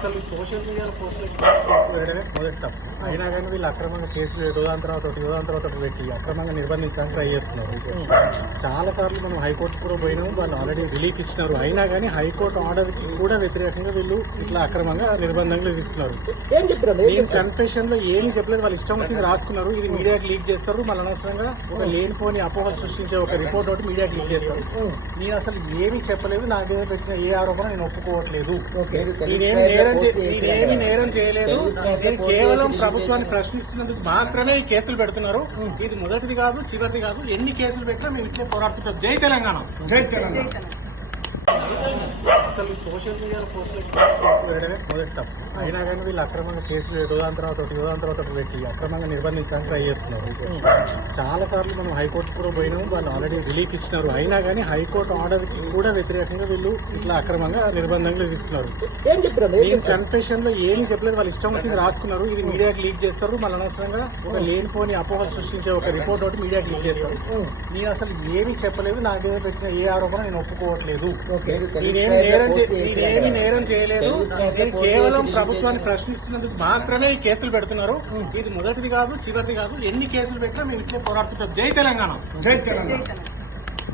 అసలు సోషల్ మీడియాలో పోస్టులు కేసులు వేయడమే మొదటి తప్పు. అయినా కానీ వీళ్ళు అక్రమంగా కేసులు యోదాని తర్వాత పెట్టి అక్రమంగా నిర్బంధించడానికి ట్రై చేస్తున్నారు. చాలా సార్లు మనం హైకోర్టు కూడా పోయినాము, వాళ్ళు ఆల్రెడీ రిలీఫ్ ఇచ్చినారు. అయినా కానీ హైకోర్టు ఆర్డర్ కి కూడా వ్యతిరేకంగా వీళ్ళు ఇట్లా అక్రమంగా నిర్బంధంగా విధిస్తున్నారు. నేను కన్ఫెషన్ లో ఏమి చెప్పలేదు, వాళ్ళు ఇష్టం వచ్చింది రాసుకున్నారు. ఇది మీడియాకి లీక్ చేస్తారు, మళ్ళీ అనవసరంగా ఒక లేనిపోని అపోహలు సృష్టించే ఒక రిపోర్ట్ ఒకటి మీడియాకి లీక్ చేస్తారు. నేను అసలు ఏమీ చెప్పలేదు, నా మీద పెట్టిన ఏ ఆరోపణ నేను ఒప్పుకోవట్లేదు. నేనేమి నేరం చేయలేదు. నేను కేవలం ప్రభుత్వాన్ని ప్రశ్నిస్తున్నందుకు మాత్రమే ఈ కేసులు పెడుతున్నారు. ఇది మొదటిది కాదు, చివరిది కాదు. ఎన్ని కేసులు పెట్టినా మేము ఇట్లే పోరాడుతుంటాం. జై తెలంగాణ. జై తెలంగాణ. అసలు సోషల్ మీడియాలో పోస్టులు కేసులు వేయడమే మొదటి తప్పు. అయినా కానీ వీళ్ళు అక్రమంగా కేసులు యోదాని తర్వాత పెట్టి అక్రమంగా నిర్బంధించడానికి ట్రై చేస్తున్నారు. చాలా సార్లు మనం హైకోర్టు కూడా పోయినాము, వాళ్ళు ఆల్రెడీ రిలీఫ్ ఇచ్చినారు. అయినా కానీ హైకోర్టు ఆర్డర్ కి కూడా వ్యతిరేకంగా వీళ్ళు ఇట్లా అక్రమంగా నిర్బంధంగా విధిస్తున్నారు. నేను కన్ఫెషన్ లో ఏమీ చెప్పలేదు, వాళ్ళు ఇష్టం వచ్చింది రాసుకున్నారు. ఇది మీడియాకి లీక్ చేస్తారు, మళ్ళీ అనవసరంగా ఒక లేనిపోని అపోహలు సృష్టించే ఒక రిపోర్ట్ ఒకటి మీడియాకి లీక్ చేస్తారు. నేను అసలు ఏమీ చెప్పలేదు, నా మీద పెట్టిన ఏ ఆరోపణ నేను ఒప్పుకోవట్లేదు. నేనేమి నేరం చేయలేదు. నేను కేవలం ప్రభుత్వాన్ని ప్రశ్నిస్తున్నందుకు మాత్రమే ఈ కేసులు పెడుతున్నారు. ఇది మొదటిది కాదు, చివరిది కాదు. ఎన్ని కేసులు పెట్టినా మేము ఇట్లే పోరాడుతుంటాం. జై తెలంగాణ. జై తెలంగాణ.